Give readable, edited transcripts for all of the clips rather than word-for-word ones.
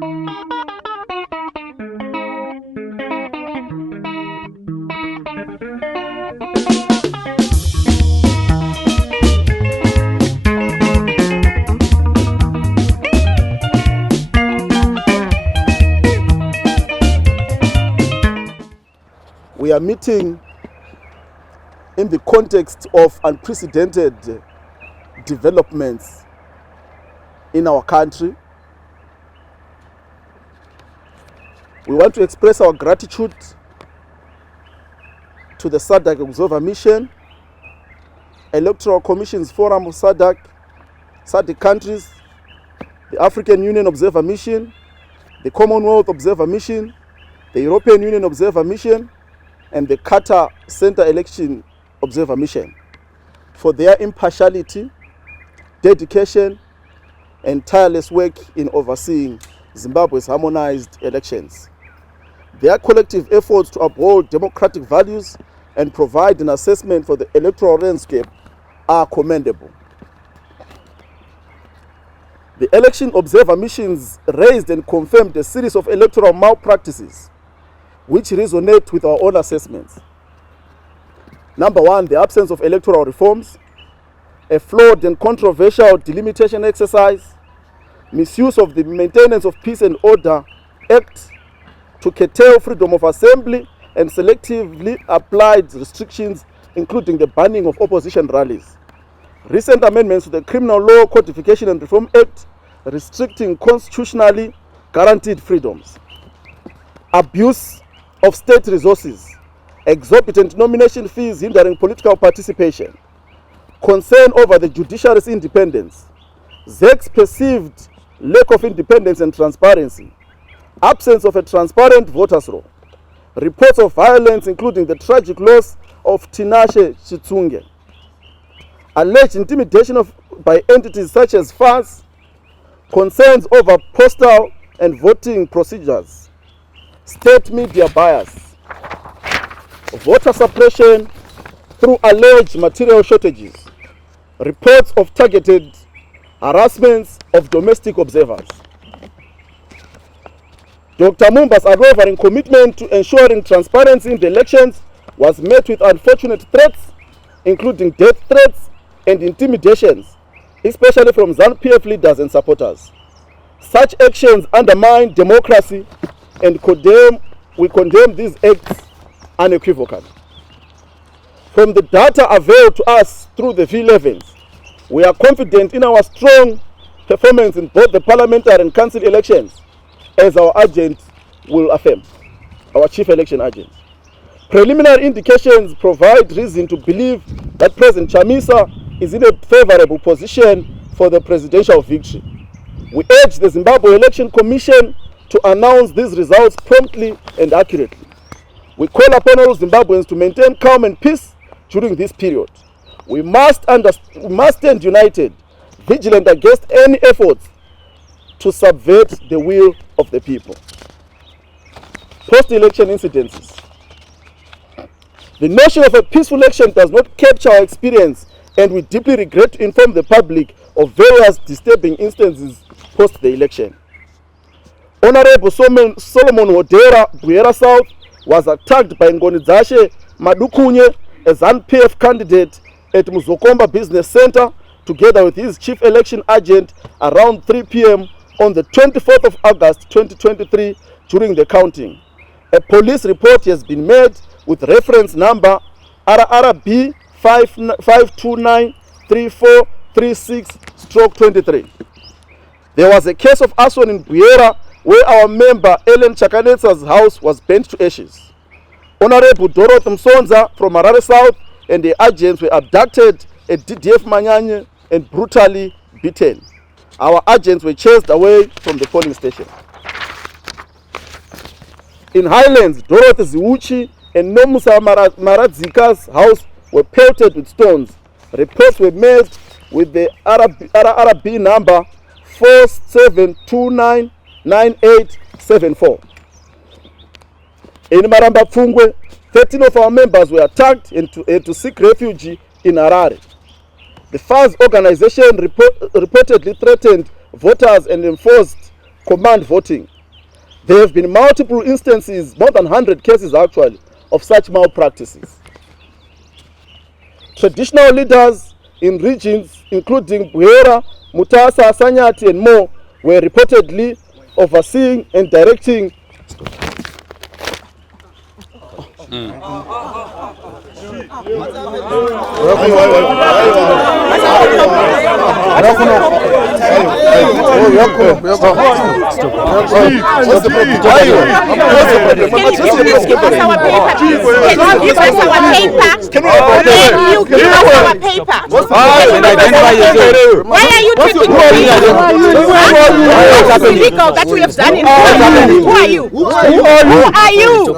We are meeting in the context of unprecedented developments in our country. We want to express our gratitude to the SADC Observer Mission, Electoral Commission's Forum of SADC countries, the African Union Observer Mission, the Commonwealth Observer Mission, the European Union Observer Mission, and the Qatar Center Election Observer Mission for their impartiality, dedication, and tireless work in overseeing Zimbabwe's harmonized elections. Their collective efforts to uphold democratic values and provide an assessment for the electoral landscape are commendable. The Election Observer Missions raised and confirmed a series of electoral malpractices which resonate with our own assessments. Number one, the absence of electoral reforms, a flawed and controversial delimitation exercise, misuse of the Maintenance of Peace and Order Act to curtail freedom of assembly, and selectively applied restrictions, including the banning of opposition rallies. Recent amendments to the Criminal Law Codification and Reform Act restricting constitutionally guaranteed freedoms. Abuse of state resources, exorbitant nomination fees hindering political participation, concern over the judiciary's independence, ZEC's perceived lack of independence and transparency, absence of a transparent voters' roll, reports of violence including the tragic loss of Tinashe Chitsunge, alleged intimidation by entities such as FAZ, concerns over postal and voting procedures, state media bias, voter suppression through alleged material shortages, reports of targeted harassments of domestic observers. Dr. Mumba's unwavering commitment to ensuring transparency in the elections was met with unfortunate threats, including death threats and intimidations, especially from ZANU-PF leaders and supporters. Such actions undermine democracy, and we condemn these acts unequivocally. From the data availed to us through the V11s, we are confident in our strong performance in both the parliamentary and council elections, as our agent will affirm, our chief election agent. Preliminary indications provide reason to believe that President Chamisa is in a favorable position for the presidential victory. We urge the Zimbabwe Election Commission to announce these results promptly and accurately. We call upon all Zimbabweans to maintain calm and peace during this period. We must stand united, vigilant against any efforts to subvert the will of the people. Post-election incidences. The notion of a peaceful election does not capture our experience, and we deeply regret to inform the public of various disturbing instances post the election. Honorable Solomon Hodera, Buyera South, was attacked by Ngonizashe Madukunye, a ZANU-PF candidate at Muzokomba Business Center, together with his chief election agent around 3 p.m. on the 24th of August 2023 during the counting. A police report has been made with reference number RRB 5293436/23. There was a case of arson in Buyera where our member Ellen Chakanetsa's house was burnt to ashes. Honorable Dorothy Msonza from Harare South and the agents were abducted at DDF Manyanye and brutally beaten. Our agents were chased away from the polling station. In Highlands, Dorothy Ziuchi and Nomusa Maradzika's house were pelted with stones. Reports were made with the RRB number 47299874. In Maramba Pfungwe, 13 of our members were attacked and to seek refuge in Harare. The FAZ organization reportedly threatened voters and enforced command voting. There have been multiple instances, more than 100 cases actually, of such malpractices. Traditional leaders in regions including Buhera, Mutasa, Sanyati and more were reportedly overseeing and directing Why are you taking illegal that we have done in Who are you? Who are you?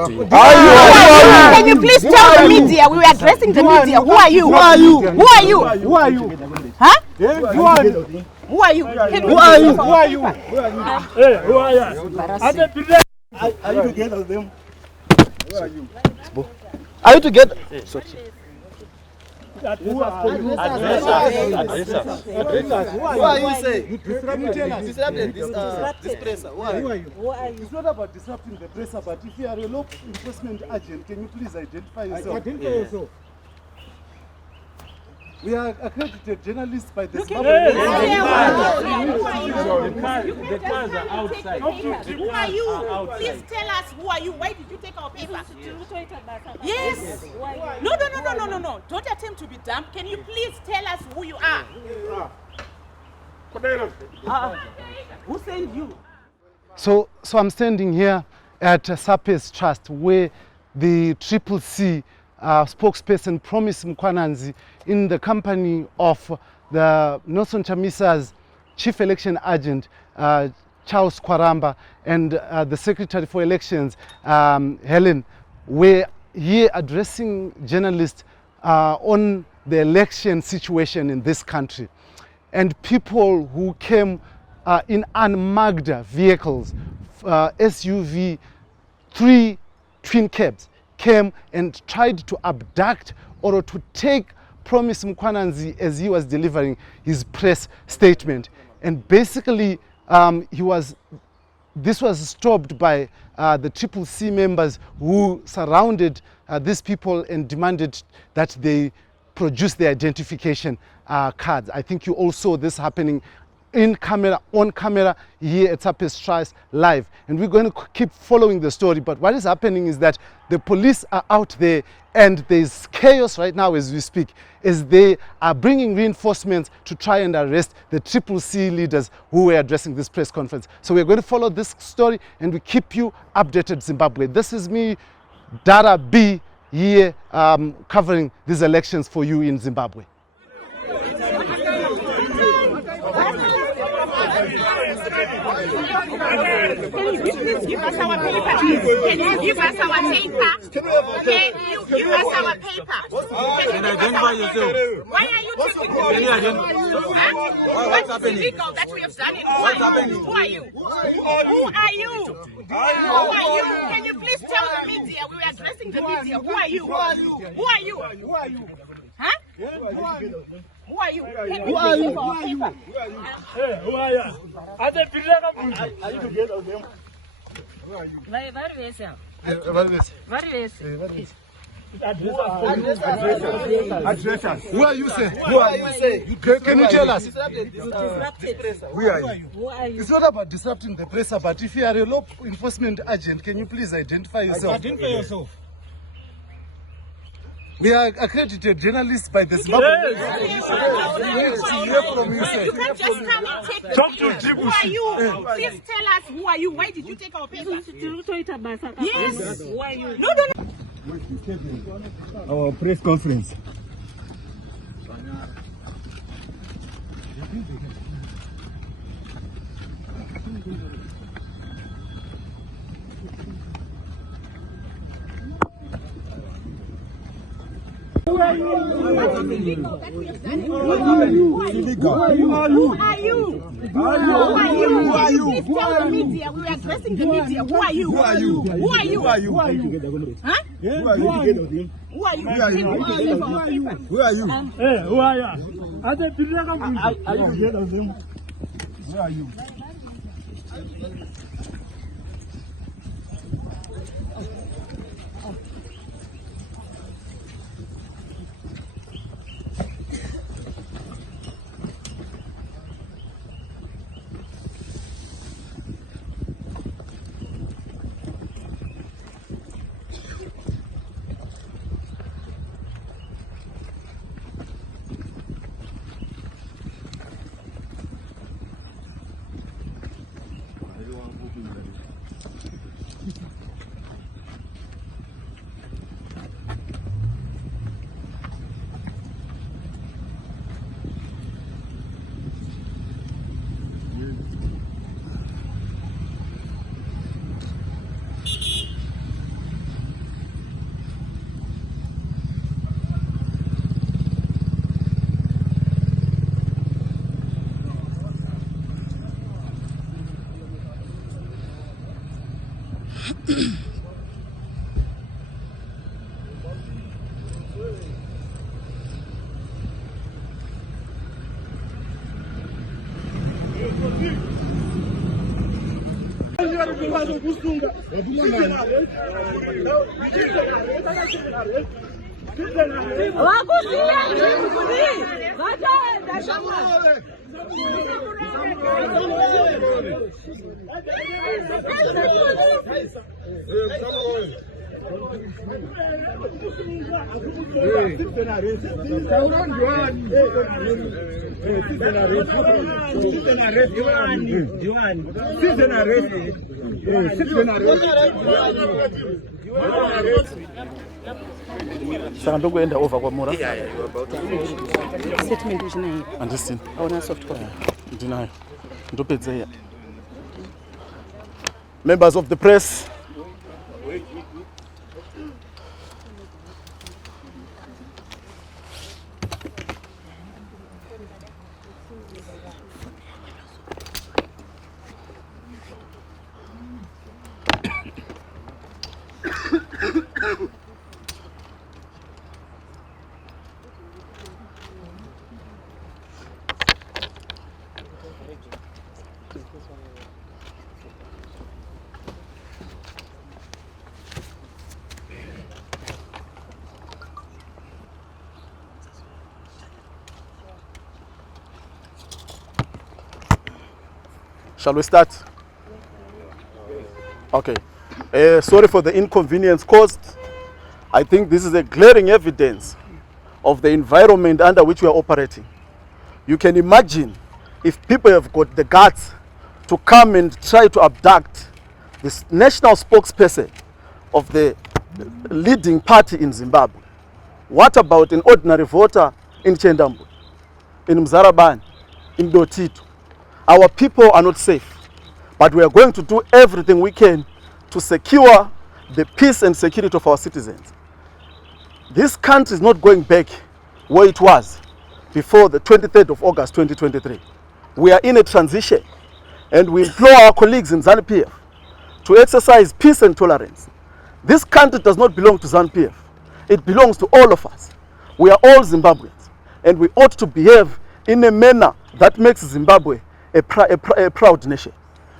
Can you please tell the media? We were addressing the media. Who are you? Who are you? Who are you? Who are you? Huh? Who are you? Who are you? Who are you? Who are you? Hey, who are you? Are you together with them? Who are you? Are you together? Who are you? Who are you? Say you disrupted this presser. Who are you? Who are you? It's not about disrupting the presser, but if you are a law enforcement agent, can you please identify yourself? Identify yourself. We are accredited journalists by the The cars are outside. Who are you? Please tell us who are you. Why did you take our paper? Yes. No. Don't attempt to be dumb. Can you please tell us who you are? Who sent you? So I'm standing here at SAPE's Trust, where the CCC spokesperson Promise Mwananzi, in the company of the Nelson Chamisa's chief election agent Charles Kwaramba and the secretary for elections Helen, were here addressing journalists on the election situation in this country, and people who came in unmarked vehicles, SUV, 3 twin cabs, came and tried to abduct or to take Promise Mwananzi as he was delivering his press statement. And basically, this was stopped by the CCC members who surrounded these people and demanded that they produce their identification cards. I think you all saw this happening on camera here at SAPE's Trust live, and we're going to keep following the story. But what is happening is that the police are out there and there's chaos right now as we speak, as they are bringing reinforcements to try and arrest the CCC leaders who were addressing this press conference. So we're going to follow this story and we keep you updated, Zimbabwe. This is me, Dara B, here covering these elections for you in Zimbabwe. Can you please give us our paper? Can you give us our paper? Can you give us our paper? Can you identify yourself? Why are you taking What's illegal that we have done in Who are you? Who are you? Who are you? Can you please tell the media? We were addressing the media. Who are you? Who are you? Who are you? Who are you? Huh? Who are you? Who are you? Who are you? Who are you? Hey, who are you? Are you together with them? Who are you? Addressers. Who are you, sir? Who are you, sir? Can you tell us? Who are you? Who are you? It's not about disrupting the presser, but if you are a law enforcement agent, can you please identify yourself? Identify yourself. We are accredited journalists by the Zimbabwe. You can't just come and take the Who are you? Please tell us who are you? Why did you take our paper? Yes. Who are you? No. Our press conference. Who are you? Illegal that we have done. Who are you? Illegal. Who are you? Who are you? Who are you? Who are you? Please tell the media. We were addressing the media. Who are you? Who are you? Who are you? Who are you? Who are you? Huh? Who are you? Who are you? Who are you? Who are you? Hey, who are you? Are you together with them? Who are you? Saka ndokuenda over kwamura. Statement uchinayo. Handisini. Hauna soft copy. Ndinayo. Ndopedzeya. Members of the press. Shall we start? Okay. Sorry for the inconvenience caused. I think this is a glaring evidence of the environment under which we are operating. You can imagine if people have got the guts to come and try to abduct this national spokesperson of the leading party in Zimbabwe. What about an ordinary voter in Chendambu, in Mzarabani, in Dotito? Our people are not safe, but we are going to do everything we can to secure the peace and security of our citizens. This country is not going back where it was before the 23rd of August 2023. We are in a transition, and we implore our colleagues in ZANU-PF to exercise peace and tolerance. This country does not belong to ZANU-PF. It belongs to all of us. We are all Zimbabweans, and we ought to behave in a manner that makes Zimbabwe a proud nation.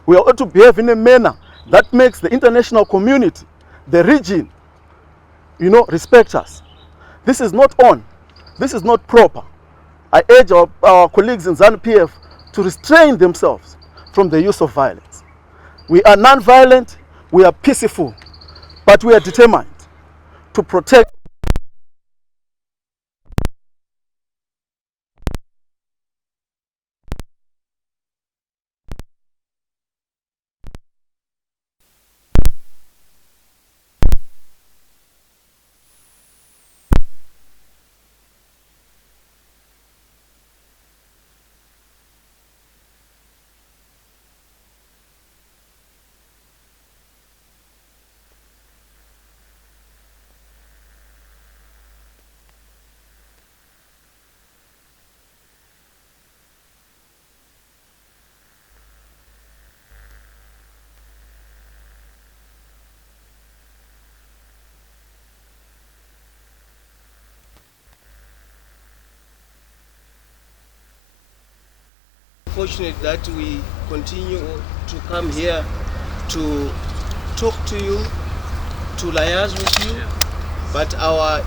We ought to behave in a manner that makes the international community, the region, respect us. This is not on. This is not proper. I urge our colleagues in ZANU-PF to restrain themselves from the use of violence. We are non-violent, we are peaceful, but we are determined to protect fortunate that we continue to come here to talk to you, to liaise with you, but our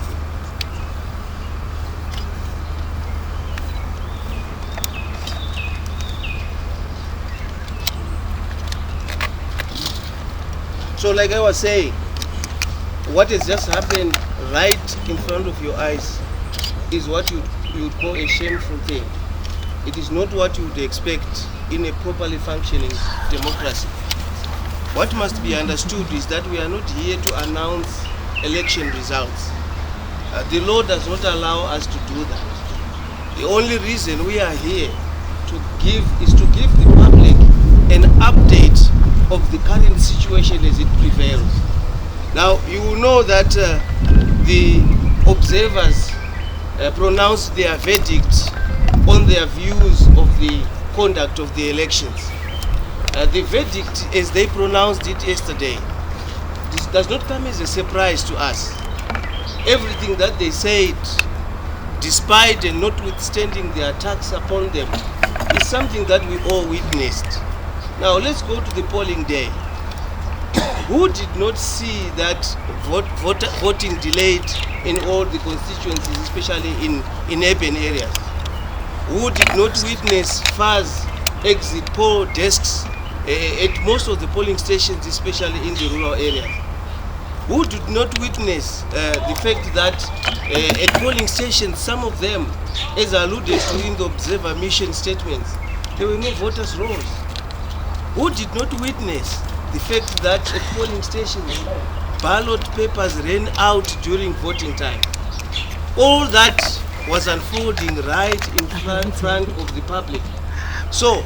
so like I was saying, what has just happened right in front of your eyes is what you would call a shameful thing. It is not what you would expect in a properly functioning democracy. What must be understood is that we are not here to announce election results. The law does not allow us to do that. The only reason we are here is to give the public an update of the current situation as it prevails. Now, you will know that the observers pronounced their verdict on their views of the conduct of the elections. The verdict, as they pronounced it yesterday, this does not come as a surprise to us. Everything that they said, despite and notwithstanding the attacks upon them, is something that we all witnessed. Now, let's go to the polling day. Who did not see that voting delayed in all the constituencies, especially in urban areas? Who did not witness FAZ exit poll desks at most of the polling stations, especially in the rural areas? Who did not witness the fact that at polling stations, some of them, as alluded to in the observer mission statements, there were no voters' rolls? Who did not witness the fact that at polling stations, ballot papers ran out during voting time? All that was unfolding right in front of the public. So,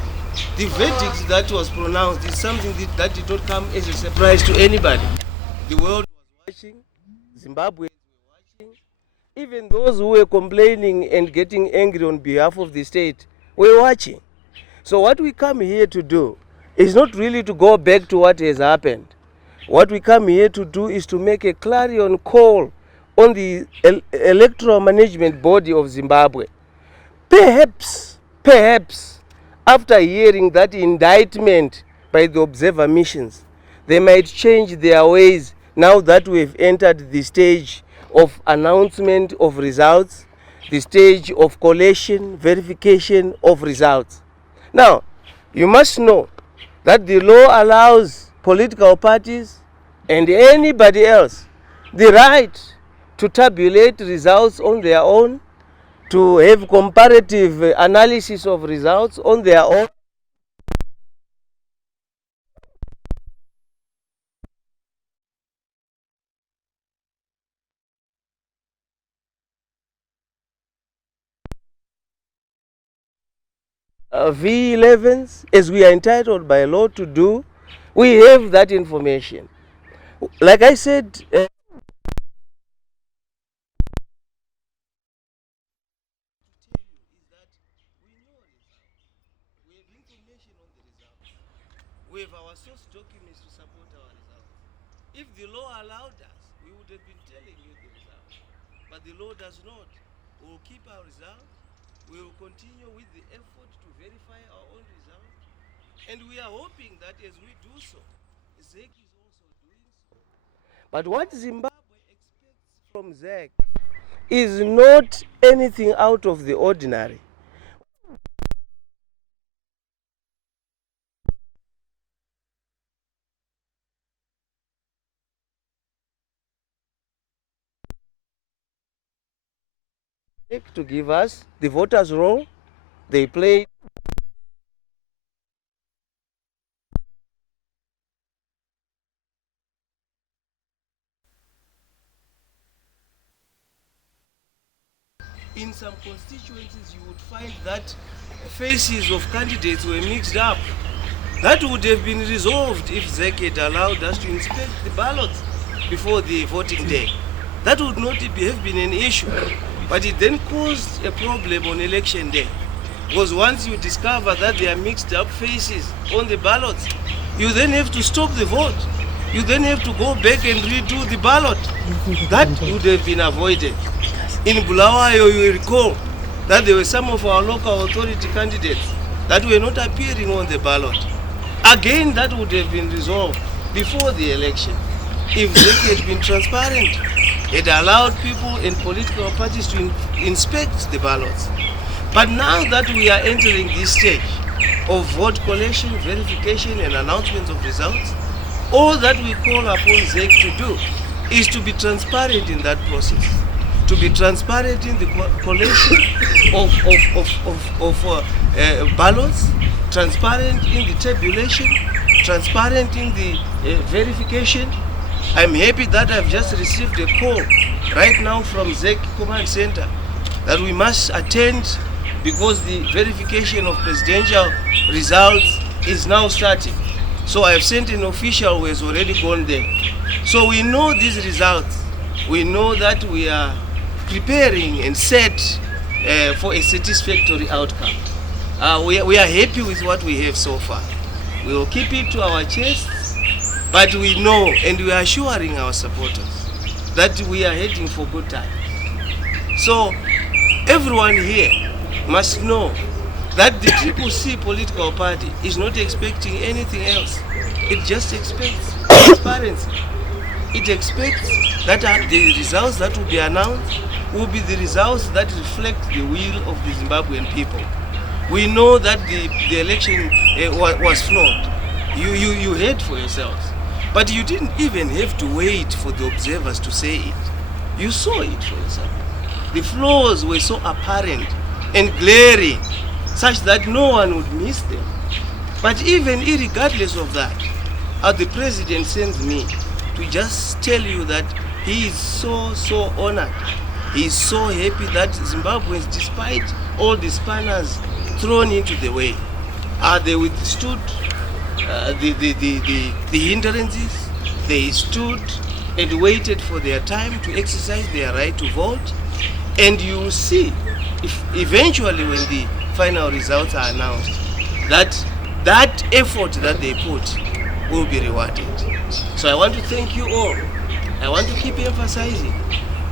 the verdict that was pronounced is something that did not come as a surprise to anybody. The world was watching, Zimbabweans were watching, even those who were complaining and getting angry on behalf of the state were watching. So what we come here to do is not really to go back to what has happened. What we come here to do is to make a clarion call on the Electoral Management Body of Zimbabwe. Perhaps, after hearing that indictment by the observer missions, they might change their ways now that we've entered the stage of announcement of results, the stage of collation, verification of results. Now, you must know that the law allows political parties and anybody else the right to tabulate results on their own, to have comparative analysis of results on their own. V11s, as we are entitled by law to do, we have that information. Like I said, we have our source documents to support our results. If the law allowed us, we would have been telling you the results. But the law does not. We will keep our results. We will continue with the effort to verify our own results. And we are hoping that as we do so, ZEC is also doing so. But what Zimbabwe expects from ZEC is not anything out of the ordinary. To give us the voters' roll, they play. In some constituencies, you would find that faces of candidates were mixed up. That would have been resolved if ZEC had allowed us to inspect the ballots before the voting day. That would not have been an issue. But it then caused a problem on election day. Because once you discover that there are mixed up faces on the ballots, you then have to stop the vote. You then have to go back and redo the ballot. That would have been avoided. In Bulawayo, you will recall that there were some of our local authority candidates that were not appearing on the ballot. Again, that would have been resolved before the election if they had been transparent. It allowed people and political parties to inspect the ballots. But now that we are entering this stage of vote collection, verification and announcement of results, all that we call upon ZEC to do is to be transparent in that process, to be transparent in the collection of ballots, transparent in the tabulation, transparent in the verification. I'm happy that I've just received a call right now from ZEC Command Center that we must attend because the verification of presidential results is now starting. So I've sent an official who has already gone there. So we know these results. We know that we are preparing and set for a satisfactory outcome. We are happy with what we have so far. We will keep it to our chests, but we know and we are assuring our supporters that we are heading for good times. So everyone here must know that the CCC political party is not expecting anything else. It just expects transparency. It expects that the results that will be announced will be the results that reflect the will of the Zimbabwean people. We know that the election was flawed. You heard for yourselves. But you didn't even have to wait for the observers to say it. You saw it for yourself. The flaws were so apparent and glaring, such that no one would miss them. But even regardless of that, the president sends me to just tell you that he is so honored. He is so happy that Zimbabweans, despite all the spanners thrown into the way, they withstood the hindrances. They stood and waited for their time to exercise their right to vote. And you will see, if eventually when the final results are announced, that effort that they put will be rewarded. So I want to thank you all. I want to keep emphasizing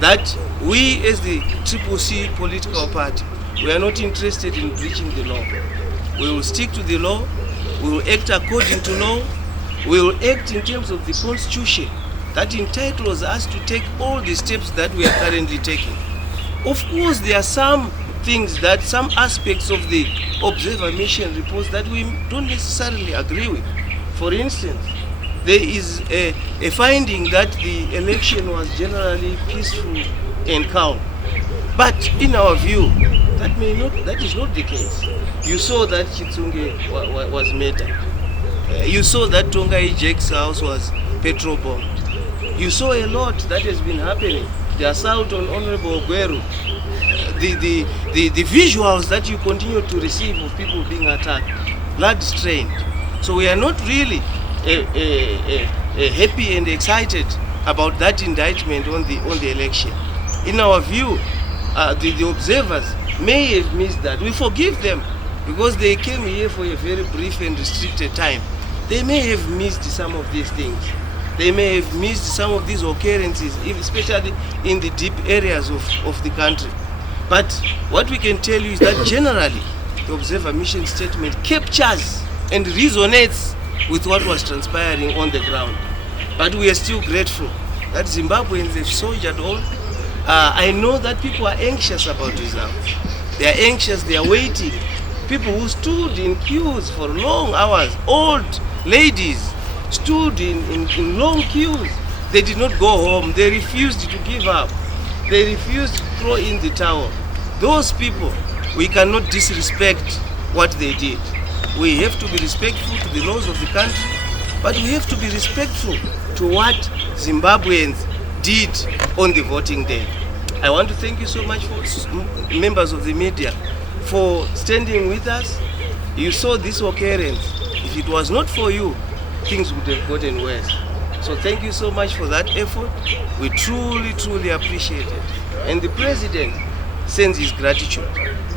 that we as the CCC political party, we are not interested in breaching the law. We will stick to the law. We will act according to law. We will act in terms of the constitution that entitles us to take all the steps that we are currently taking. Of course, there are some things that, some aspects of the observer mission reports that we don't necessarily agree with. For instance, there is a finding that the election was generally peaceful and calm. But in our view, that is not the case. You saw that Chitsunge was murdered. You saw that Tongai Jake's house was petrol bombed. You saw a lot that has been happening. The assault on Honorable Ogweru, the visuals that you continue to receive of people being attacked, blood-stained. So we are not really happy and excited about that indictment on the election. In our view, the observers may have missed that. We forgive them because they came here for a very brief and restricted time. They may have missed some of these things. They may have missed some of these occurrences, especially in the deep areas of the country. But what we can tell you is that generally, the observer mission statement captures and resonates with what was transpiring on the ground. But we are still grateful that Zimbabweans have soldiered on. I know that people are anxious about results. They are anxious, they are waiting. People who stood in queues for long hours, old ladies, stood in long queues. They did not go home. They refused to give up. They refused to throw in the towel. Those people, we cannot disrespect what they did. We have to be respectful to the laws of the country, but we have to be respectful to what Zimbabweans did on the voting day. I want to thank you so much, for members of the media, for standing with us. You saw this occurrence. If it was not for you, things would have gotten worse. So thank you so much for that effort. We truly appreciate it. And the president sends his gratitude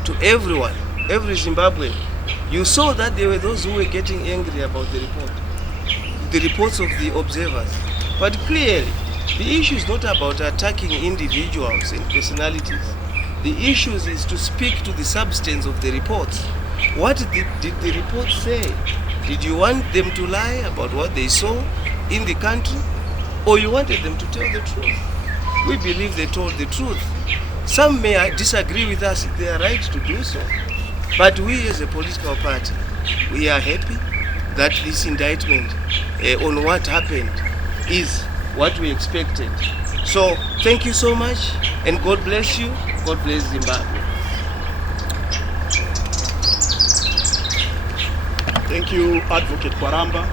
to everyone, every Zimbabwean. You saw that there were those who were getting angry about the reports of the observers. But clearly, the issue is not about attacking individuals and personalities. The issue is to speak to the substance of the reports. What did the report say? Did you want them to lie about what they saw in the country, or you wanted them to tell the truth? We believe they told the truth. Some may disagree with us, they are right to do so. But we as a political party, we are happy that this indictment on what happened is what we expected. So thank you so much, and God bless you. God bless Zimbabwe. Thank you, Advocate Kwaramba,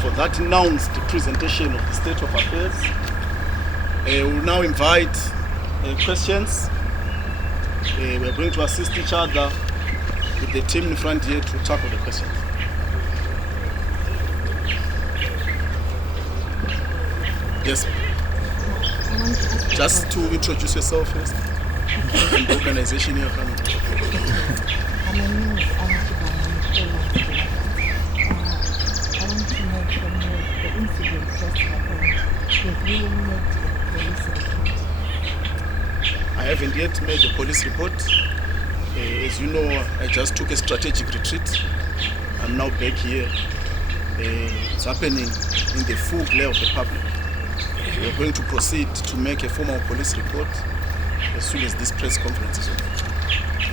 for that announced presentation of the state of affairs. We will now invite questions. We are going to assist each other with the team in front here to tackle the questions. Yes. Just to introduce yourself first and the organization you're coming from. I'm a news I want to know from you the incident just happened. Have you made a police report? I haven't yet made a police report. As you know, I just took a strategic retreat. I'm now back here. It's happening in the full glare of the public. We are going to proceed to make a formal police report as soon as this press conference is over.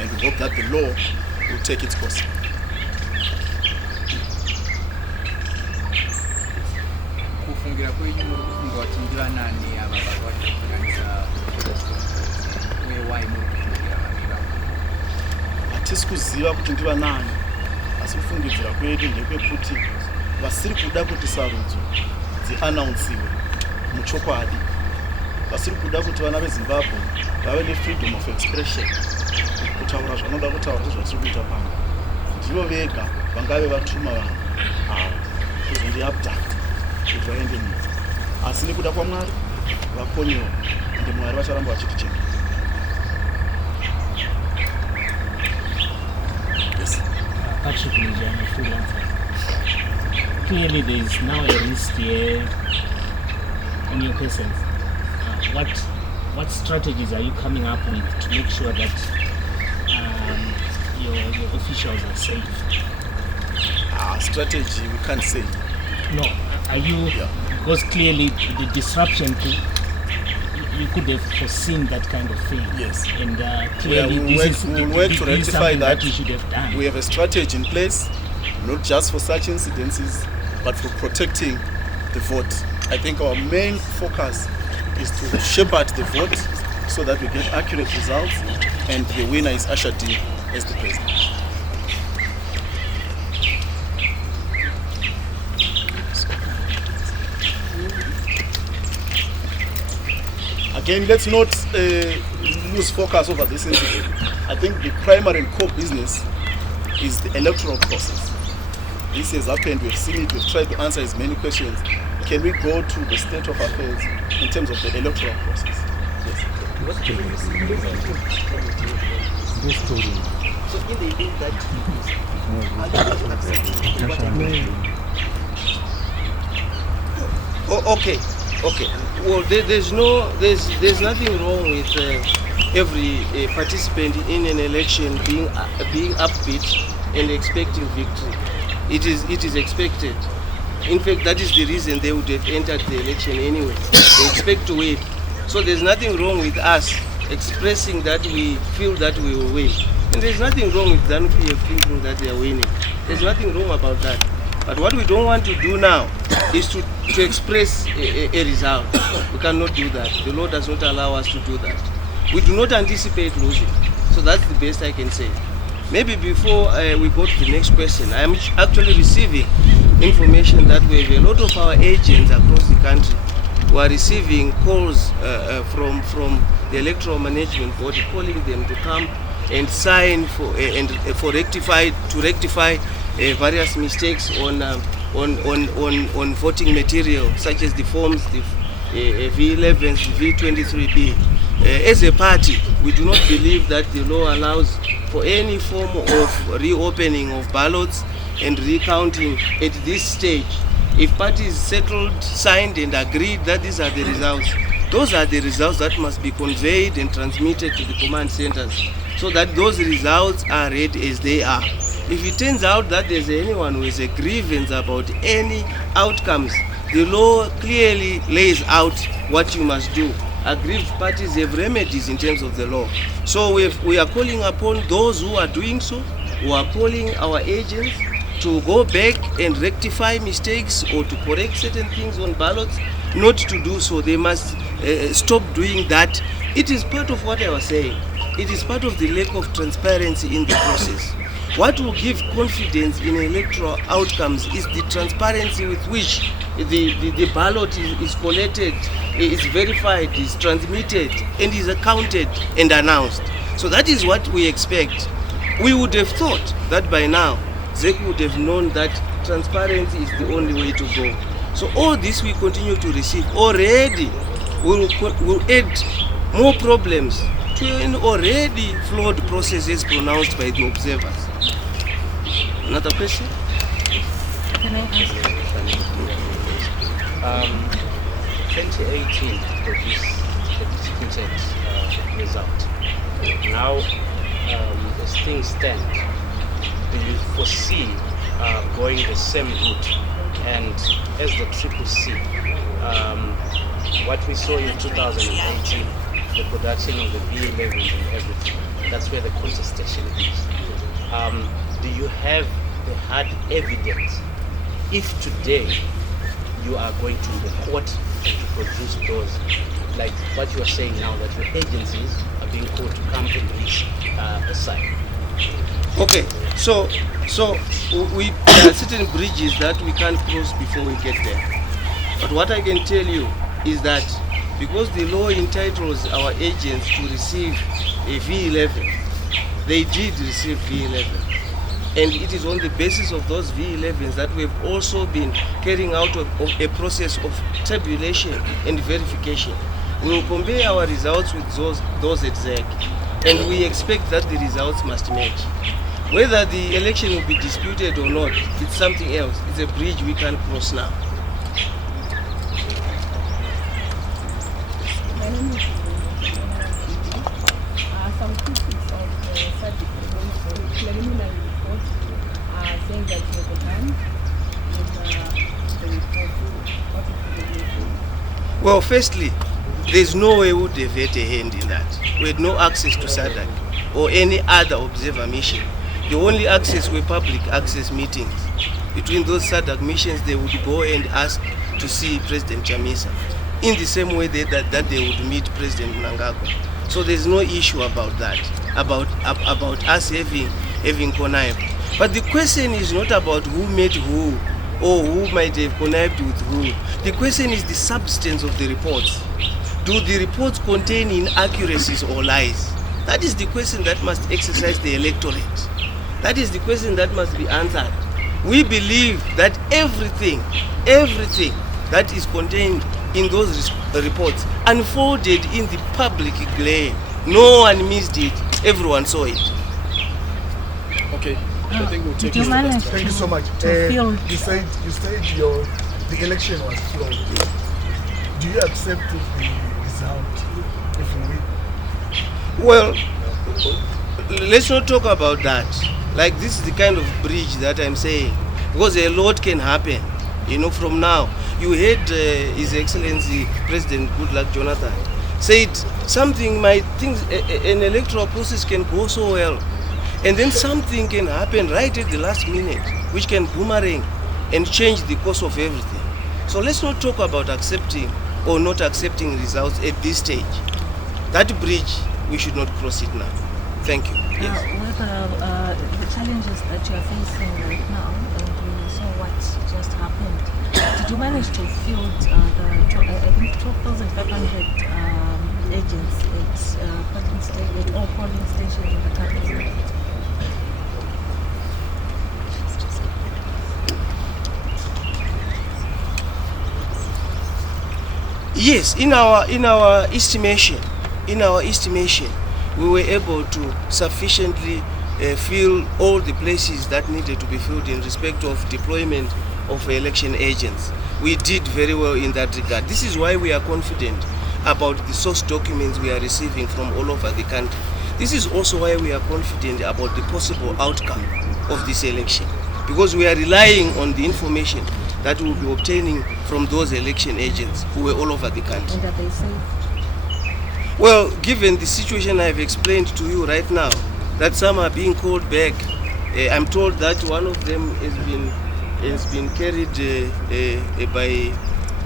And we hope that the law will take its course. Kufungira kwenyu muri kufunga wachinjira nani ava vakawati kukanisa uye wai muri kufungira vakira? Hatisi kuziva kuti ndiva nani, asi kufungidzira kwedu ndepekuti vasiri kuda kuti sarudzo dziannounsiwe muchokwadi, vasiri kuda kuti vana veZimbabwe vave nefreedom of expression, kutaura zvanoda kutaura nezvatiri kuita pano. Ndivo vega vangave vatuma vanhu ava kuzori abduct kuti vaende nyika, asi nekuda kwaMwari vakonyewa, ende Mwari vacharamba vachitichengeta. Yes. Patrick Mwananzi, freelancer. Clearly there is now a risk here in your presence. What strategies are you coming up with to make sure that your officials are safe? Strategy, we can't say. No, are you? Yeah. Because clearly the disruption you could have foreseen that kind of thing. Yes. And clearly we'll work to rectify that. You should have done. We have a strategy in place, not just for such incidences, but for protecting the vote. I think our main focus is to shepherd the vote so that we get accurate results and the winner is ushered in as the president. Again, let's not lose focus over this incident. I think the primary and core business is the electoral process. This has happened, we've seen it, we've tried to answer as many questions. Can we go to the state of affairs in terms of the electoral process? Yes. So in the event that okay. Well, there's nothing wrong with every participant in an election being upbeat and expecting victory. It is expected. In fact, that is the reason they would have entered the election anyway. They expect to win. So there's nothing wrong with us expressing that we feel that we will win. And there's nothing wrong with ZANU-PF thinking that they are winning. There's nothing wrong about that. But what we don't want to do now is to express a result. We cannot do that. The law does not allow us to do that. We do not anticipate losing. So that's the best I can say. Maybe before we go to the next question, I am actually receiving information that we have a lot of our agents across the country who are receiving calls from the Electoral Management Board calling them to come and sign for rectify various mistakes on voting material, such as the forms, the V11s, V23B. As a party, we do not believe that the law allows for any form of reopening of ballots and recounting at this stage. If parties settled, signed and agreed that these are the results, those are the results that must be conveyed and transmitted to the command centers so that those results are read as they are. If it turns out that there's anyone who has a grievance about any outcomes, the law clearly lays out what you must do. Aggrieved parties have remedies in terms of the law. So we are calling upon those who are doing so, who are calling our agents to go back and rectify mistakes or to correct certain things on ballots, not to do so. They must stop doing that. It is part of what I was saying. It is part of the lack of transparency in the process. What will give confidence in electoral outcomes is the transparency with which the ballot is collected, is verified, is transmitted, and is accounted and announced. So that is what we expect. We would have thought that by now, ZEC would have known that transparency is the only way to go. So all this we continue to receive already will add more problems to an already flawed processes pronounced by the observers. Another question? Can I ask? 2018 produced a disputed result. Now, as things stand, do you foresee going the same route? And as the CCC, what we saw in 2018, the production of the V11 and everything, that's where the contestation is. Do you have the hard evidence if today you are going to the court and to produce those, like what you are saying now, that your agencies are being called to come and reach a side? Okay, so there are certain bridges that we can't cross before we get there. But what I can tell you is that because the law entitles our agents to receive a V11, they did receive V11. And it is on the basis of those V11s that we've also been carrying out a process of tabulation and verification. We will compare our results with those at ZEC, and we expect that the results must match. Whether the election will be disputed or not, it's something else. It's a bridge we can't cross now. My name is some critics of the subject preliminary report are saying that you have a hand in the report. What is the reason? Well, firstly, there's no way we would have had a hand in that. We had no access to SADC or any other observer mission. The only access were public access meetings. Between those SADC missions, they would go and ask to see President Chamisa in the same way that they would meet President Mnangagwa. So there's no issue about that, about us having connived. But the question is not about who made who or who might have connived with who. The question is the substance of the reports. Do the reports contain inaccuracies or lies? That is the question that must exercise the electorate. That is the question that must be answered. We believe that everything that is contained in those reports unfolded in the public glare. No one missed it. Everyone saw it. Okay, I think we'll take Did you manage Thank you so much. to field? You said the election was flawed. Do you accept the result if you win? Well, let's not talk about that. Like, this is the kind of bridge that I'm saying, because a lot can happen, from now. You heard His Excellency President Goodluck Jonathan said an electoral process can go so well, and then something can happen right at the last minute, which can boomerang and change the course of everything. So let's not talk about accepting or not accepting results at this stage. That bridge, we should not cross it now. Thank you. Yes. Whether the challenges that you are facing right now, and we saw what just happened, did you manage to field I think 12,500 agents at all polling stations in the country? Yes, in our estimation, we were able to sufficiently fill all the places that needed to be filled in respect of deployment of election agents. We did very well in that regard. This is why we are confident about the source documents we are receiving from all over the country. This is also why we are confident about the possible outcome of this election, because we are relying on the information that we will be obtaining from those election agents who were all over the country. And are they safe? Well, given the situation I've explained to you right now, that some are being called back, I'm told that one of them has been carried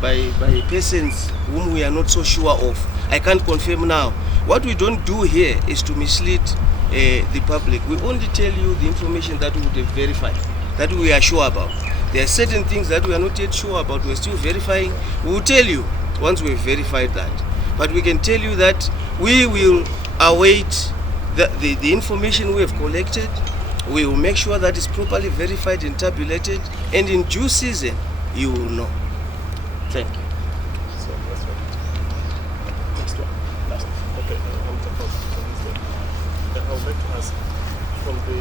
by persons whom we are not so sure of. I can't confirm now. What we don't do here is to mislead the public. We only tell you the information that we would have verified, that we are sure about. There are certain things that we are not yet sure about, we're still verifying. We will tell you once we've verified that. But we can tell you that we will await the information we have collected. We will make sure that it's properly verified and tabulated, and in due season, you will know. Thank you. So that's right. Next one. Last. Okay, I would like to ask, from the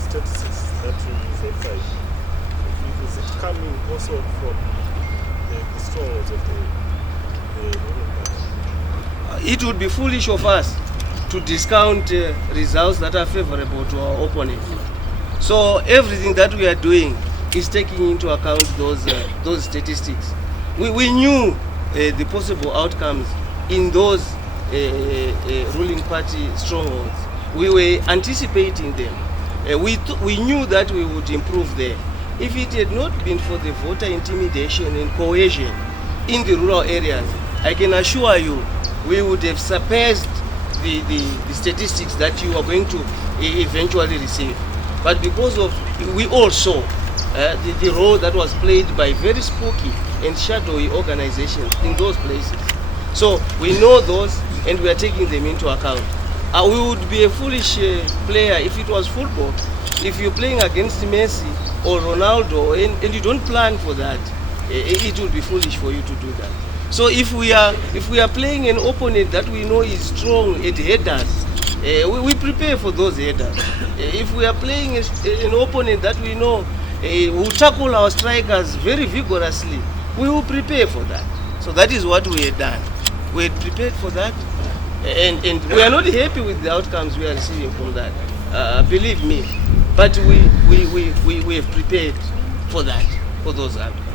statistics that you verified, is it coming also from the strongholds of the It would be foolish of us to discount results that are favorable to our opponent. So everything that we are doing is taking into account those statistics. We knew the possible outcomes in those ruling party strongholds. We were anticipating them. We knew that we would improve there. If it had not been for the voter intimidation and coercion in the rural areas, I can assure you we would have surpassed the statistics that you are going to eventually receive. But because of, we all saw the role that was played by very spooky and shadowy organizations in those places. So we know those and we are taking them into account. We would be a foolish player if it was football. If you're playing against Messi or Ronaldo and you don't plan for that, it would be foolish for you to do that. So if we are playing an opponent that we know is strong at headers, we prepare for those headers. If we are playing an opponent that we know will tackle our strikers very vigorously, we will prepare for that. So that is what we had done. We had prepared for that, and we are not happy with the outcomes we are receiving from that. Believe me, but we have prepared for that, for those outcomes.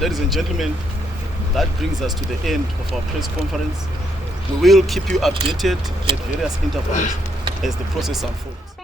Ladies and gentlemen, that brings us to the end of our press conference. We will keep you updated at various intervals as the process unfolds.